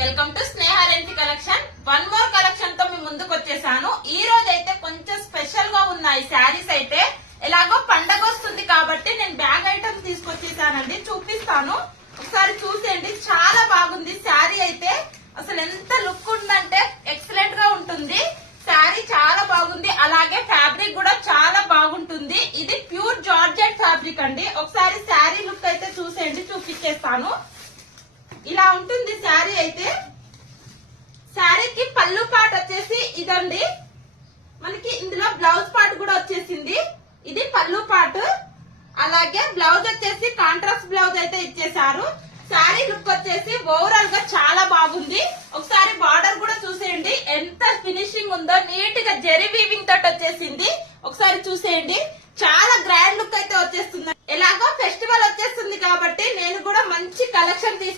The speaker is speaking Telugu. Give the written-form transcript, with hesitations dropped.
వెల్కమ్ టు స్నేహారెంటి కలెక్షన్. వన్ మోర్ కలెక్షన్ తో మీ ముందుకు వచ్చేసాను. ఈ రోజు అయితే కొంచెం స్పెషల్ గా ఉన్నాయి శారీస్ అయితే. ఎలాగో పండగ వస్తుంది కాబట్టి నేను బ్యాగ్ ఐటమ్స్ తీసుకొచ్చేసానండి, చూపిస్తాను. ఒకసారి చూసేయండి, చాలా బాగుంది శారీ అయితే. అసలు ఎంత లుక్ ఉందంటే ఎక్సలెంట్ గా ఉంటుంది. శారీ చాలా బాగుంది, అలాగే ఫ్యాబ్రిక్ కూడా చాలా బాగుంటుంది. ఇది ప్యూర్ జార్జెట్ ఫ్యాబ్రిక్ అండి. ఒకసారి శారీ లుక్ అయితే చూసేయండి, చూపించేస్తాను. ఇలా ఉంటుంది శారీ అయితే. శారీకి పళ్ళు పార్ట్ వచ్చేసి ఇదండి. మనకి ఇందులో బ్లౌజ్ పార్ట్ కూడా వచ్చేసింది. ఇది పళ్ళు పార్ట్, అలాగే బ్లౌజ్ వచ్చేసి కాంట్రాస్ట్ బ్లౌజ్ అయితే ఇచ్చేసారు. శారీ లుక్ వచ్చేసి ఓవరాల్ గా చాలా బాగుంది. ఒకసారి బార్డర్ కూడా చూసేయండి, ఎంత ఫినిషింగ్ ఉందో. నీట్ గా జెరీ వీవింగ్ తోటి వచ్చేసింది. ఒకసారి చూసేయండి, చాలా గ్రాండ్ లుక్ అయితే వచ్చేస్తుంది. ఎలాగో ఫెస్టివల్ వచ్చేస్తుంది కాబట్టి నేను కూడా మంచి కలెక్షన్ తీసుకు